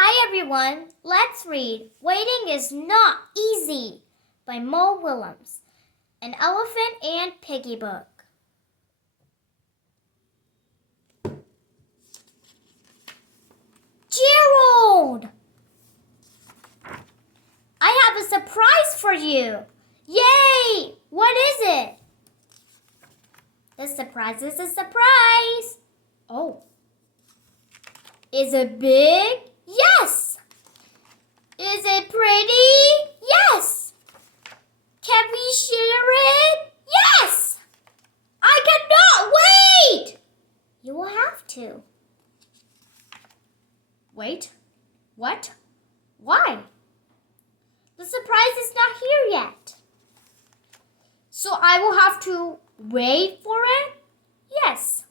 Hi everyone, let's read Waiting is Not Easy by Willems, an Elephant and Piggie book. Gerald! I have a surprise for you! Yay! What is it? The surprise is a surprise! Oh. Is it big? Yes! Is it pretty? Yes! Can we share it? Yes! I cannot wait! You will have to. Wait? What? Why? The surprise is not here yet. So I will have to wait for it? Yes.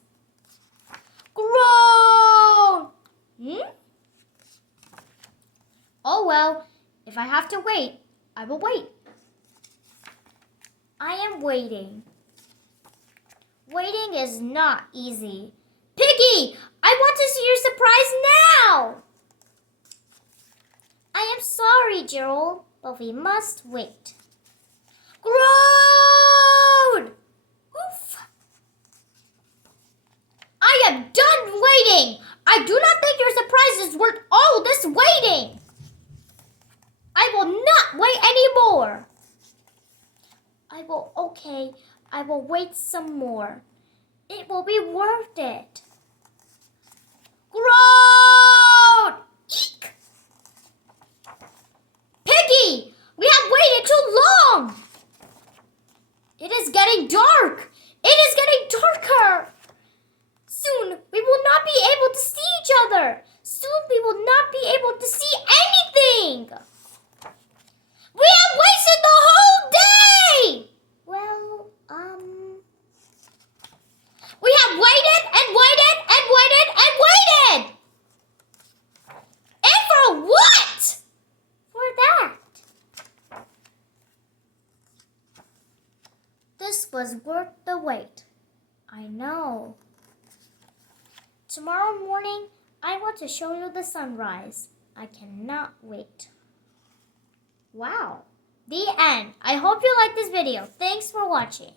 Grow! Oh well, if I have to wait, I will wait. I am waiting. Waiting is not easy. Piggie, I want to see your surprise now! I am sorry, Gerald, but we must wait. Grown! Oof! I am done waiting! I do not think your surprise is worth all this waiting! I will not wait anymore. I will wait some more. It will be worth it. Grown! Eek! Piggie, we have waited too long. It is getting dark. It is getting darker. Soon we will not be able to see each other. Soon we will not be able to see anything. We have wasted the whole day! We have waited and waited and waited and waited! And for what? For that. This was worth the wait. I know. Tomorrow morning, I want to show you the sunrise. I cannot wait. Wow. The end. I hope you liked this video. Thanks for watching.